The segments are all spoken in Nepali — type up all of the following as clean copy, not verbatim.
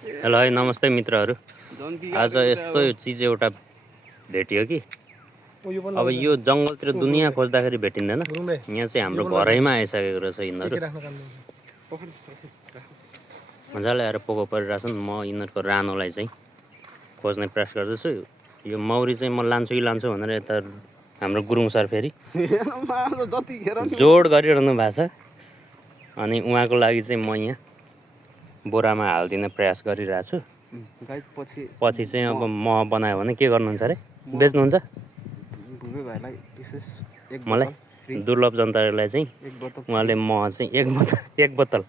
हेलो है नमस्ते मित्रहरू। आज यस्तो चिज एउटा भेटियो कि अब यो जङ्गलतिर दुनियाँ खोज्दाखेरि भेटिँदैन। यहाँ चाहिँ हाम्रो घरैमा आइसकेको रहेछ यिनीहरू। मजाले आएर पोको परिरहेछन्। म यिनीहरूको रानोलाई चाहिँ खोज्ने प्रयास गर्दैछु। यो मौरी चाहिँ म लान्छु कि लान्छु भनेर यता हाम्रो गुरुङ सर फेरि जोड गरिरहनु भएको छ। अनि उहाँको लागि चाहिँ म यहाँ बोरामा हालिदिने प्रयास गरिरहेको छु। पछि चाहिँ अब मह बनायो भने के गर्नुहुन्छ अरे? बेच्नुहुन्छ? मलाई दुर्लभ जनताहरूलाई चाहिँ उहाँले मह चाहिँ एक बोतल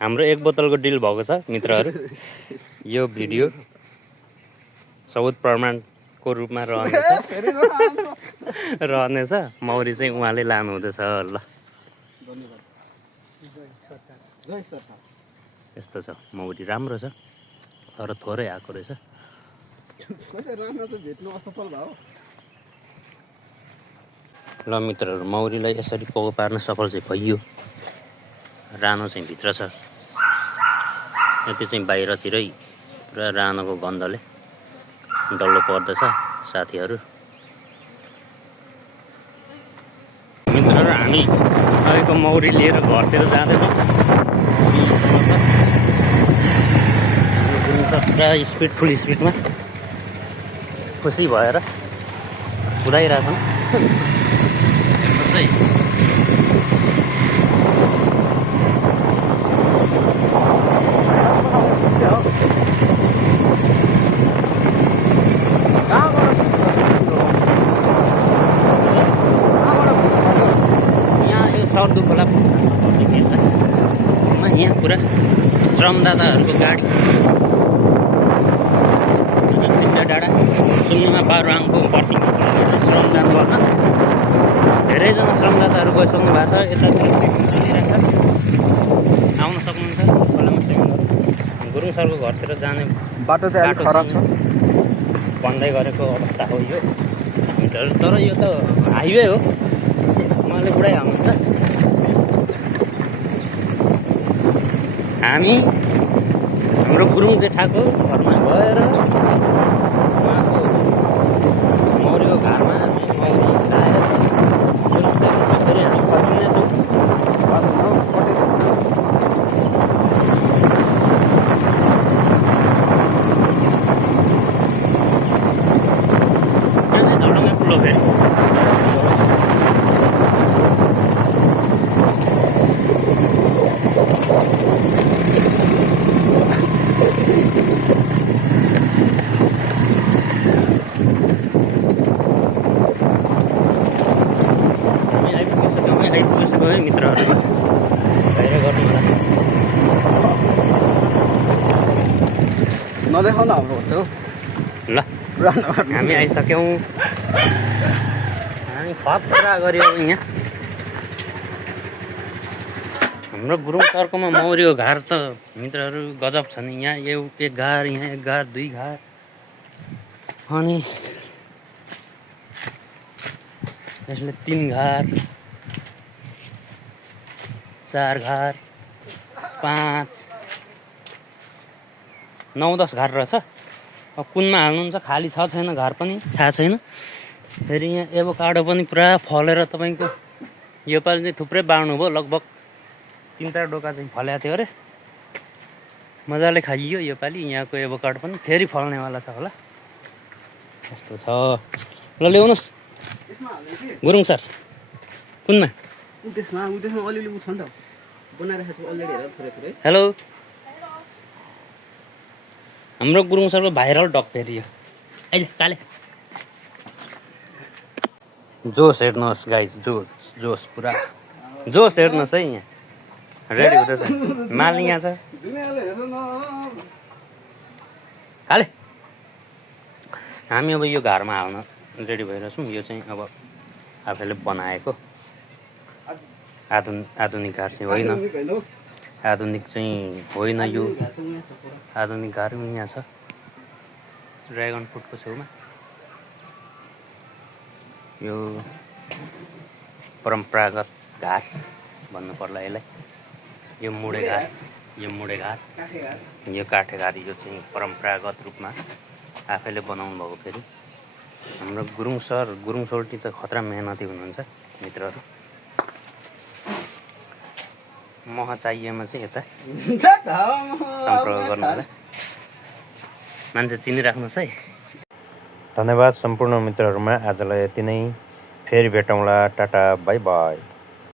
हाम्रो एक बोतलको डिल भएको छ मित्रहरू। यो भिडियो सबुत प्रमाणको रूपमा रहनेछ। मौरी चाहिँ उहाँले लानुहुँदैछ। ल यस्तो छ, मौरी राम्रो छ तर थोरै आएको रहेछ। ल मित्रहरू, मौरीलाई यसरी पोको पार्न सफल चाहिँ भइयो। रानो चाहिँ भित्र छ। यति चाहिँ बाहिरतिरै पुरा रानोको गन्धले डल्लो पर्दछ साथीहरू। मित्रहरू, हामी अहिलेको मौरी लिएर घरतिर जाँदैछौँ। पुरा स्पिड, फुल स्पिडमा खुसी भएर कुदाइरहेछौँ। यहाँ यो सर्दु खोला यहाँ पुरा श्रमदाताहरूको गाडी डाँडा सुन्नुमा बारुवाङको भर्ती श्रमदान गर्न धेरैजना श्रमदाताहरू गइसक्नु भएको छ। यतातिर चलिरहेछ, आउन सक्नुहुन्छ खोलामा स्विमिङ। गुरुङ सरको घरतिर जाने बाटो चाहिँ खराब छ भन्दै गरेको अवस्था हो यो। तर यो त हाइवे हो, उहाँले बुढाइ हाल्नुहुन्छ। हामी हाम्रो गुरुङ जेठाको घरमा गएर उहाँको मौरीको घरमा मौरी आएर फेरि हामी फर्किनेछौँ। झडङ्गै ठुलो फेरि आइपुगिसक्यो है मित्रहरू। धैर्य गर्नु होला। नदेखाउन हाम्रो होटल। ल हामी आइसक्यौँ। हामी खतरा गऱ्यौँ यहाँ। हाम्रो गुरुङ सरकोमा मौरीको घार त मित्रहरू गजब छ नि। यहाँ एक घार, यहाँ एक घार, दुई घार, अनि यसले 3 घार, 4 घार, 5, 9-10 घार रहेछ। अब कुनमा हाल्नुहुन्छ, खाली छ छैन घार पनि थाहा छैन। फेरि यहाँ एभोकाडो पनि पुरा फलेर तपाईँको योपालि चाहिँ थुप्रै बाँड्नु भयो। लगभग 3-4 डोका चाहिँ फलेको थियो अरे। मजाले खाइयो योपालि यहाँको एभोकाडो पनि। फेरि फल्नेवाला छ होला, यस्तो छ। ल ल्याउनुहोस् गुरुङ सर। कुनमा हेलो, हाम्रो गुरुङ सरको भाइरल डग फेरि यो अहिले काले। जोस हेर्नुहोस् गाइस, जोस पुरा जोस हेर्नुहोस् है। यहाँ रेडी हुँदैछ, माल यहाँ छ काले। हामी अब यो घरमा हाल्न रेडी भइरहेछौँ। यो चाहिँ अब आफैले बनाएको आधुनिक घार चाहिँ होइन। आधुनिक चाहिँ होइन यो। आधुनिक घार पनि यहाँ छ ड्रागन फ्रुटको छेउमा। यो परम्परागत घार भन्नु पर्ला यसलाई। यो मुडे घार। यो मुढेघाट, यो काठेघाट, यो चाहिँ परम्परागत रूपमा आफैले बनाउनु भएको। फेरि हाम्रो गुरुङ सर, गुरुङ सोल्टी त खतरा मेहनती हुनुहुन्छ मित्रहरू। मह चाहिएमा चाहिँ यता सम्पर्क गर्नु होला, मान्छे चिनिराख्नुहोस् है। धन्यवाद सम्पूर्ण मित्रहरूमा, आजलाई यति नै। फेरि भेटौँला, टाटा बाई बाई।